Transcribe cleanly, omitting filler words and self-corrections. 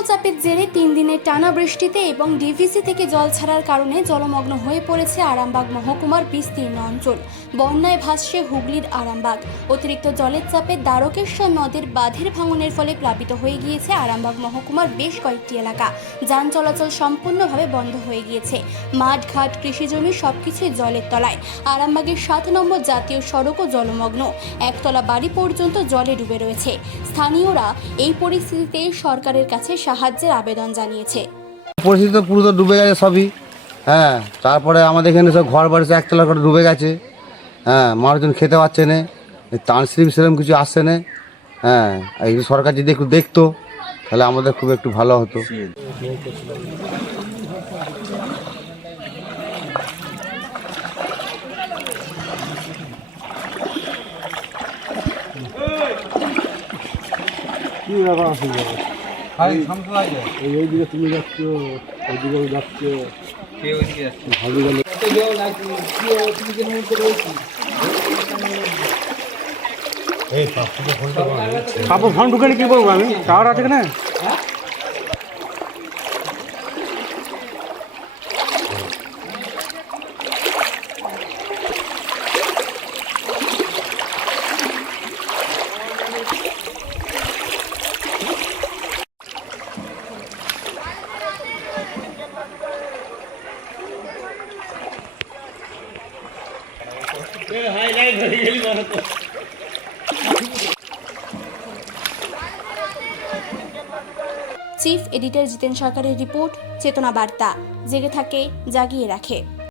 নিম্নচাপের জেরে 3 দিনের টানা বৃষ্টিতে এবং ডিভিসি থেকে জল ছাড়ার কারণে জলমগ্ন হয়ে পড়েছে আরামবাগ মহকুমার বিস্তীর্ণ অঞ্চল। বন্যায় ভাসছে হুগলির আরামবাগ। অতিরিক্ত জলের চাপে দ্বারকেশ্বর নদের বাঁধের ভাঙনের ফলে প্লাবিত হয়ে গিয়েছে আরামবাগ মহকুমার বেশ কয়েকটি এলাকা। যান চলাচল সম্পূর্ণভাবে বন্ধ হয়ে গিয়েছে। মাঠ ঘাট কৃষিজমি সবকিছুই জলের তলায়। আরামবাগের 7 নম্বর জাতীয় সড়কও জলমগ্ন, একতলা বাড়ি পর্যন্ত জলে ডুবে রয়েছে। স্থানীয়রা এই পরিস্থিতিতে সরকারের কাছে সাহায্যের আবেদন জানিয়েছে। পরিস্থিতি তো পুরো তো ডুবে গেছে সবই। হ্যাঁ, তারপরে আমাদের এখানে সব ঘর বাড়ি একতলা করে ডুবে গেছে। হ্যাঁ, মানুষজন খেতে পাচ্ছে না, ট্রান্সফার সেরকম কিছু আসছে না। হ্যাঁ, এই সরকার যদি একটু দেখতো তাহলে আমাদের খুব একটু ভালো হতো। কি ব্যাপার আছে এইদিকে তুমি যাচ্ছ, ওইদিকেও যাচ্ছ, ভালো গেল কাপড় ফোন ঢুকে কি করবো আমি, টাওয়ার আছে না? চিফ এডিটর জিতেন সরকারের রিপোর্ট, চেতনা বার্তা। জেগে থাকে, জাগিয়ে রাখে।